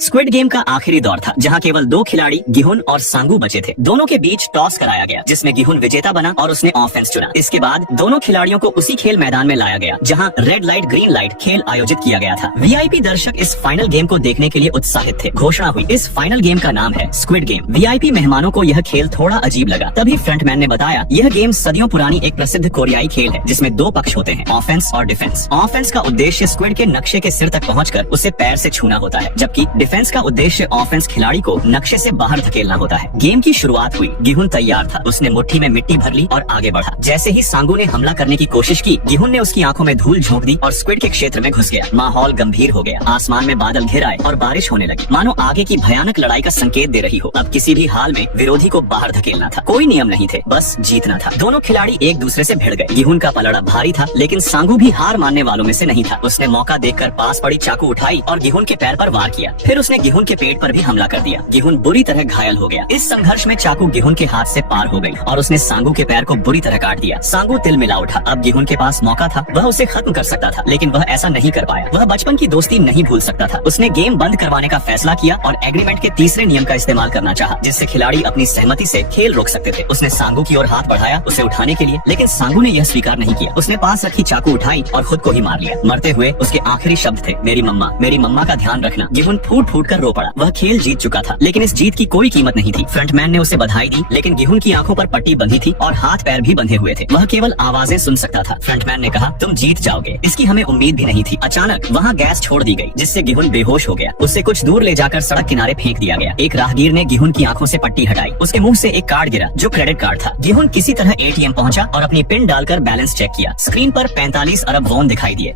Squid game का आखिरी दौर था जहां केवल दो खिलाड़ी गिहुन और सांगू बचे थे। दोनों के बीच टॉस कराया गया जिसमें गिहुन विजेता बना और उसने ऑफेंस चुना। इसके बाद दोनों खिलाड़ियों को उसी खेल मैदान में लाया गया जहां रेड लाइट ग्रीन लाइट खेल आयोजित किया गया था। वीआईपी दर्शक इस फाइनल गेम को देखने के लिए उत्साहित थे। घोषणा हुई, इस फाइनल गेम का नाम है स्क्विड गेम। वीआईपी मेहमानों को यह खेल थोड़ा अजीब लगा। तभी फ्रंटमैन ने बताया, यह गेम सदियों पुरानी एक प्रसिद्ध कोरियाई खेल है जिसमें दो पक्ष होते हैं, ऑफेंस और डिफेंस। ऑफेंस का उद्देश्य स्क्विड के नक्शे के सिर तक पहुंचकर उसे पैर से छूना होता है, जबकि डिफेंस का उद्देश्य ऑफेंस खिलाड़ी को नक्शे से बाहर धकेलना होता है। गेम की शुरुआत हुई। गिहुन तैयार था, उसने मुट्ठी में मिट्टी भर ली और आगे बढ़ा। जैसे ही सांगू ने हमला करने की कोशिश की, गिहुन ने उसकी आंखों में धूल झोंक दी और स्क्विड के क्षेत्र में घुस गया। माहौल गंभीर हो गया, आसमान में बादल घिर आए और बारिश होने लगी, मानो आगे की भयानक लड़ाई का संकेत दे रही हो। अब किसी भी हाल में विरोधी को बाहर धकेलना था। कोई नियम नहीं थे, बस जीतना था। दोनों खिलाड़ी एक दूसरे से भिड़ गए। गिहुन का पलड़ा भारी था, लेकिन सांगू भी हार मानने वालों में से नहीं था। उसने मौका देखकर पास पड़ी चाकू उठाई और गिहुन के पैर पर वार किया। फिर उसने गिहुन के पेट पर भी हमला कर दिया। गिहुन बुरी तरह घायल हो गया। इस संघर्ष में चाकू गिहुन के हाथ से पार हो गई और उसने सांगू के पैर को बुरी तरह काट दिया। सांगू तिल मिला उठा। अब गिहुन के पास मौका था, वह उसे खत्म कर सकता था, लेकिन वह ऐसा नहीं कर पाया। वह बचपन की दोस्ती नहीं भूल सकता था। उसने गेम बंद करवाने का फैसला किया और एग्रीमेंट के तीसरे नियम का इस्तेमाल करना चाहा, जिससे खिलाड़ी अपनी सहमति से खेल रोक सकते थे। उसने सांगू की ओर हाथ बढ़ाया उसे उठाने के लिए, लेकिन सांगू ने यह स्वीकार नहीं किया। उसने पास रखी चाकू उठाई और खुद को ही मार लिया। मरते हुए उसके आखिरी शब्द थे, मेरी मम्मा का ध्यान रखना। गिहुन फूट फूट कर रो पड़ा। वह खेल जीत चुका था, लेकिन इस जीत की कोई कीमत नहीं थी। फ्रंटमैन ने उसे बधाई दी, लेकिन गिहुन की आंखों पर पट्टी बंधी थी और हाथ पैर भी बंधे हुए थे। वह केवल आवाजें सुन सकता था। फ्रंटमैन ने कहा, तुम जीत जाओगे, इसकी हमें उम्मीद भी नहीं थी। अचानक वहाँ गैस छोड़ दी गई, जिससे गिहुन बेहोश हो गया। उसे कुछ दूर ले जाकर सड़क किनारे फेंक दिया गया। एक राहगीर ने गिहुन की आंखों से पट्टी हटाई। उसके मुंह से एक कार्ड गिरा जो क्रेडिट कार्ड था। गिहुन किसी तरह एटीएम पहुंचा और अपनी पिन डालकर बैलेंस चेक किया। स्क्रीन पर 45 अरब वॉन दिखाई दिए।